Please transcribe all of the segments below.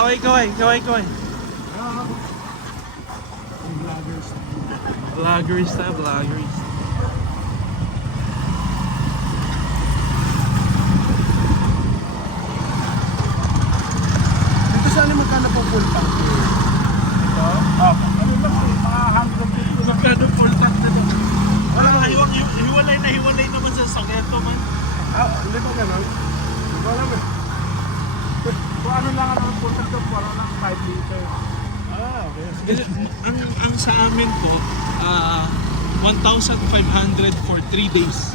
Kaway. Vloggers. Dito sana magkano po full tank? Ito? Ano lang, mga 150 lang. Magkano full tank nito? Hiwalay naman sa sakento man. Hindi ba ganun? Hindi ko alam eh. Kung ano lang ang full tank to, parang lang 5 liter. Okay. Ang sa amin po, 1,500 for 3 days.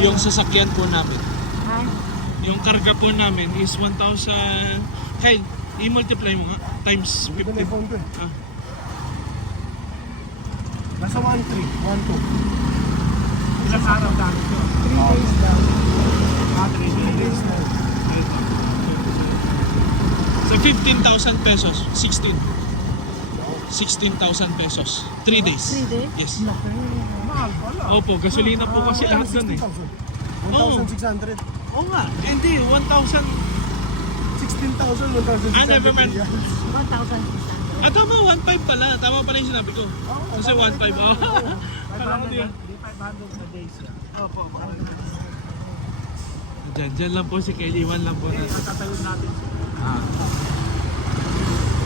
Yung sasakyan po namin. Yung karga po namin is 1,000. Hey, i-multiply mo nga times 50. Telephone ko eh. Nasa 1.3, 1.2. Ilang araw dahil ito? 3 days lang. 3 days lang. Sa 15,000 pesos, 16,000 pesos. 3 days. 3 days? Yes. Mahal pala. Opo, gasolina po kasi lahat dun eh. 1,600. Oo nga, hindi, 1,000. 16,000, 1,600. Never mind. 1,600. Tama, 1,500 pala. Tama pala yung sinabi ko. Kasi 1,500. Oh. Kala ko din. 500 na days yan. Opo. Diyan lang po si Kelly. Iwan lang po natin. Tatawid natin.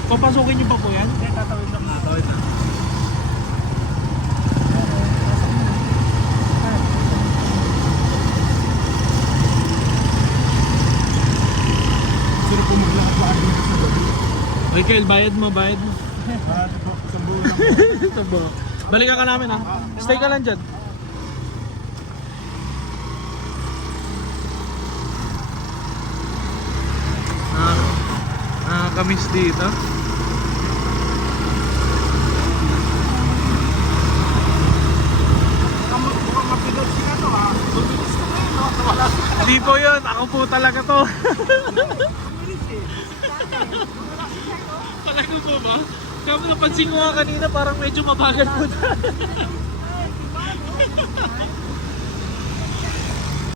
Papasukin niyo pa po yan? Hindi, tatawid lang natin. Tawid na. Sino po maglakad dito sa gabi? Okay, Kel, bayad mo. Ito po, isang buwan lang po. Ito po. Balikan ka namin ha. Stay ka lang dyan. Nakakamiss dito. Mukhang mapigat siya to ha. Mabilis na kayo, no? Wala siya. Hindi po yun. Ako po talaga to. Mabilis eh. Talaga po ba? Kaya napansin ko nga kanina parang medyo mabagal po.